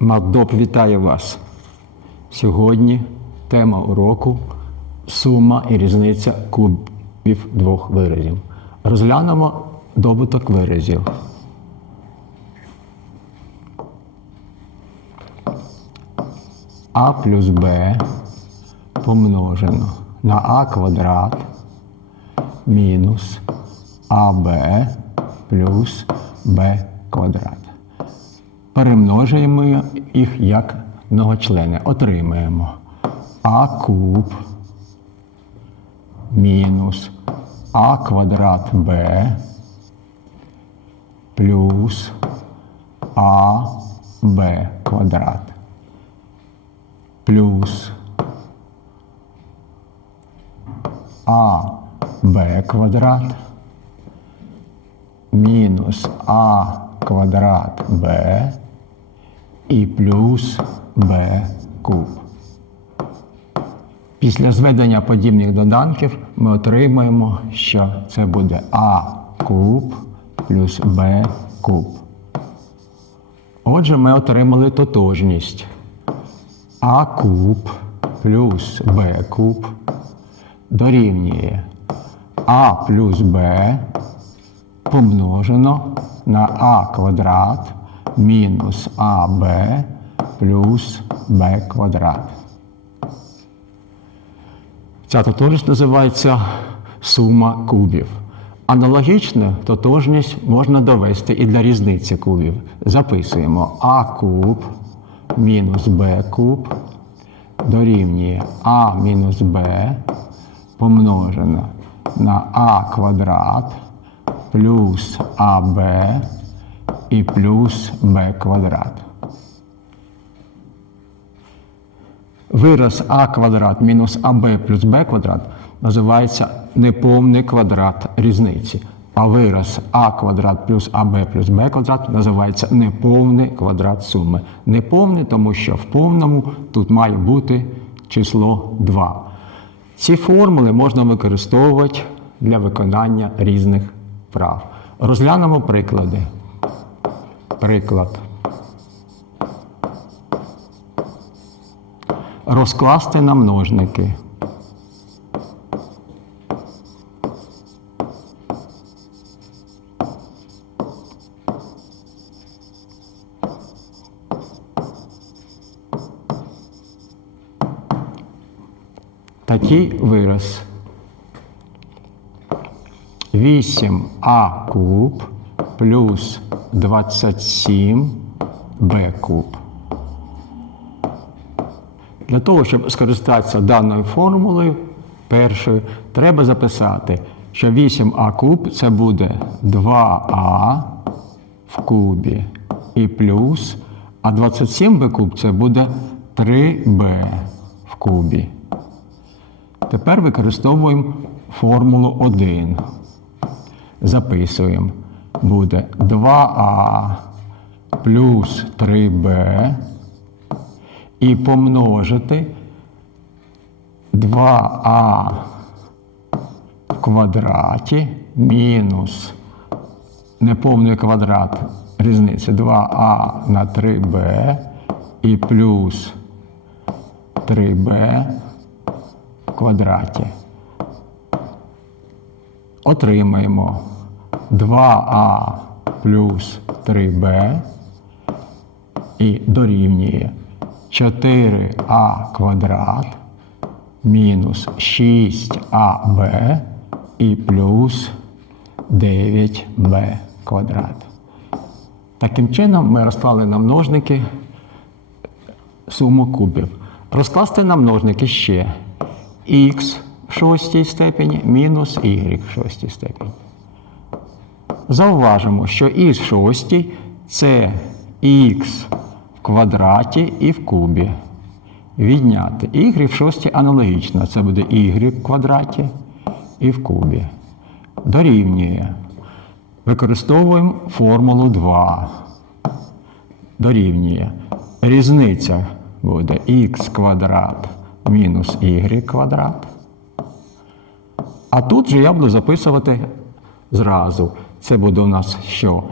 Мадоп вітає вас. Сьогодні тема уроку сума і різниця кубів двох виразів. Розглянемо добуток виразів. А плюс Б помножено на А квадрат мінус АБ плюс Б квадрат. Перемножуємо їх як многочлени. Отримаємо А куб мінус А квадрат Б плюс А Б квадрат плюс А Б квадрат мінус А квадрат Б і плюс Б куб. Після зведення подібних доданків ми отримаємо, що це буде А куб плюс Б куб. Отже, ми отримали тотожність. А куб плюс Б куб дорівнює А плюс Б помножено на А квадрат мінус АБ плюс Б квадрат. Ця тотожність називається сума кубів. Аналогічно тотожність можна довести і для різниці кубів. Записуємо А куб мінус Б куб дорівнює А мінус Б помножено на А квадрат плюс АБ і плюс Б квадрат. Вираз А квадрат мінус АБ плюс Б квадрат називається неповний квадрат різниці. А вираз А квадрат плюс АБ плюс Б квадрат називається неповний квадрат суми. Неповний, тому що в повному тут має бути число 2. Ці формули можна використовувати для виконання різних вправ. Розглянемо приклади. Приклад. Розкласти на множники. Такий вираз. 8а куб плюс 27б куб. Для того, щоб скористатися даною формулою, першою, треба записати, що 8а куб це буде 2а в кубі і плюс, а 27b куб це буде 3b в кубі. Тепер використовуємо формулу 1. Записуємо. Буде 2а плюс 3b і помножити 2а в квадраті мінус неповний квадрат різниці 2а на 3b і плюс 3b в квадраті. Отримаємо 2а плюс 3b і дорівнює 4а квадрат мінус 6аб і плюс 9b квадрат. Таким чином ми розклали на множники суму кубів. Розкласти на множники ще х в шостій степені мінус y в шостій степені. Зауважимо, що х шостій це х в квадраті і в кубі. Відняти y в шостій аналогічно. Це буде y в квадраті і в кубі. Дорівнює. Використовуємо формулу 2. Дорівнює. Різниця буде х квадрат мінус y квадрат. А тут же я буду записувати зразу. Це буде у нас що?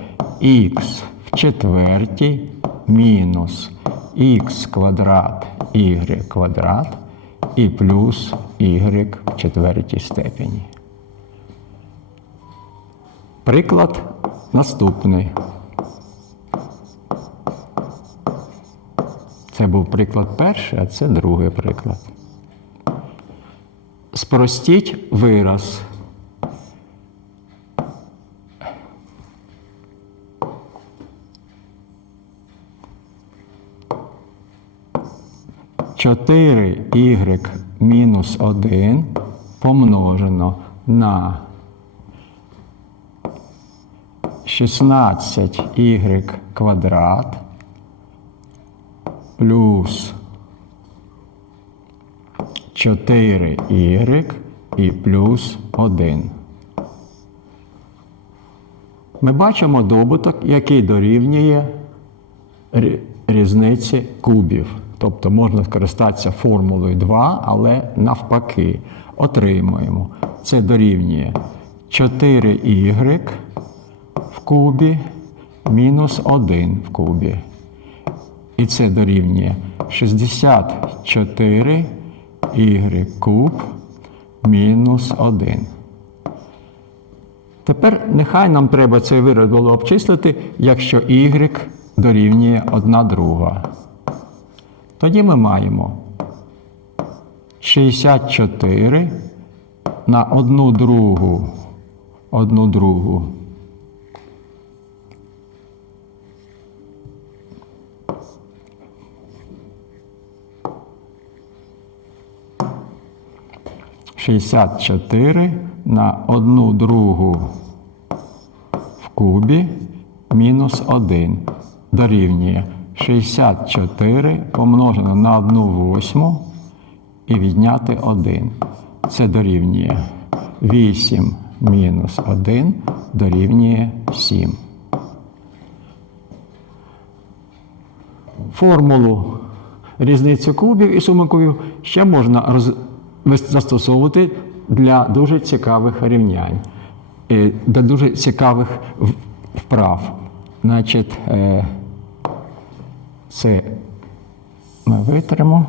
х в четвертій мінус х квадрат y квадрат і плюс y в четвертій степені. Приклад наступний. Це був приклад перший, а це другий приклад. Спростіть вираз. Чотири y мінус 1 помножено на 16y квадрат плюс 4y і плюс 1. Ми бачимо добуток, який дорівнює різниці кубів. Тобто можна скористатися формулою 2, але навпаки отримуємо. Це дорівнює 4y в кубі мінус 1 в кубі. І це дорівнює 64 y куб мінус 1. Тепер нехай нам треба цей вираз було обчислити, якщо y дорівнює 1 друга. Тоді ми маємо 64 на 1 другу. 1 другу. Шістдесят чотири на одну другу в кубі мінус 1 дорівнює 64 помножено на 1 восьму і відняти 1. Це дорівнює 8 мінус 1 дорівнює 7. Формулу різниці кубів і суми кубів ще можна роз... застосовувати для дуже цікавих рівнянь, е, для дуже цікавих вправ. Значить, е, це ми витримо.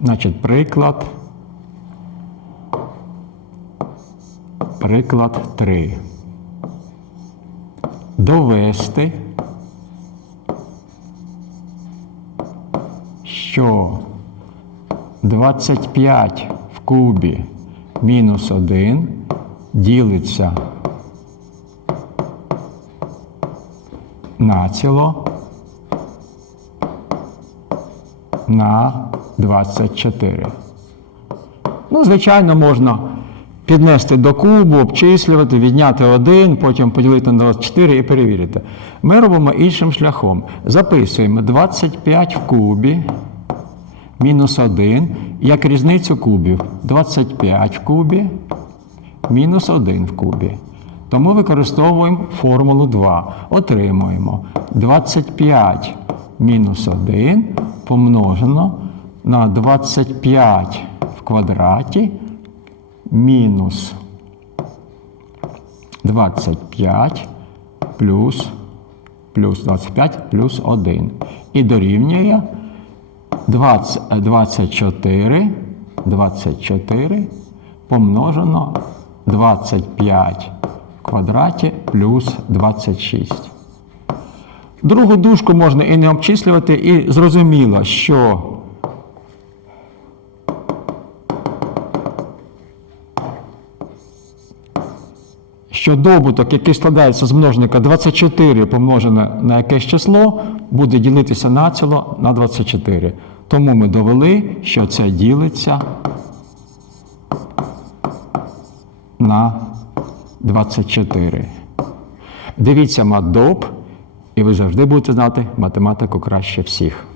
Значить, приклад. Приклад 3. Довести, що 25 в кубі мінус 1 ділиться націло на 24. Ну, звичайно, можна піднести до кубу, обчислювати, відняти 1, потім поділити на 24 і перевірити. Ми робимо іншим шляхом. Записуємо 25 в кубі мінус 1 як різницю кубів. 25 в кубі мінус 1 в кубі. Тому використовуємо формулу 2. Отримуємо 25 мінус 1 помножено на 25 в квадраті мінус 25 плюс, плюс 25 плюс 1. І дорівнює 20, 24, 24 помножено 25 в квадраті плюс 26. Другу дужку можна і не обчислювати, і зрозуміло, що що добуток, який складається з множника 24 помножене на якесь число, буде ділитися націло на 24. Тому ми довели, що це ділиться на 24. Дивіться матдоп, і ви завжди будете знати математику краще всіх.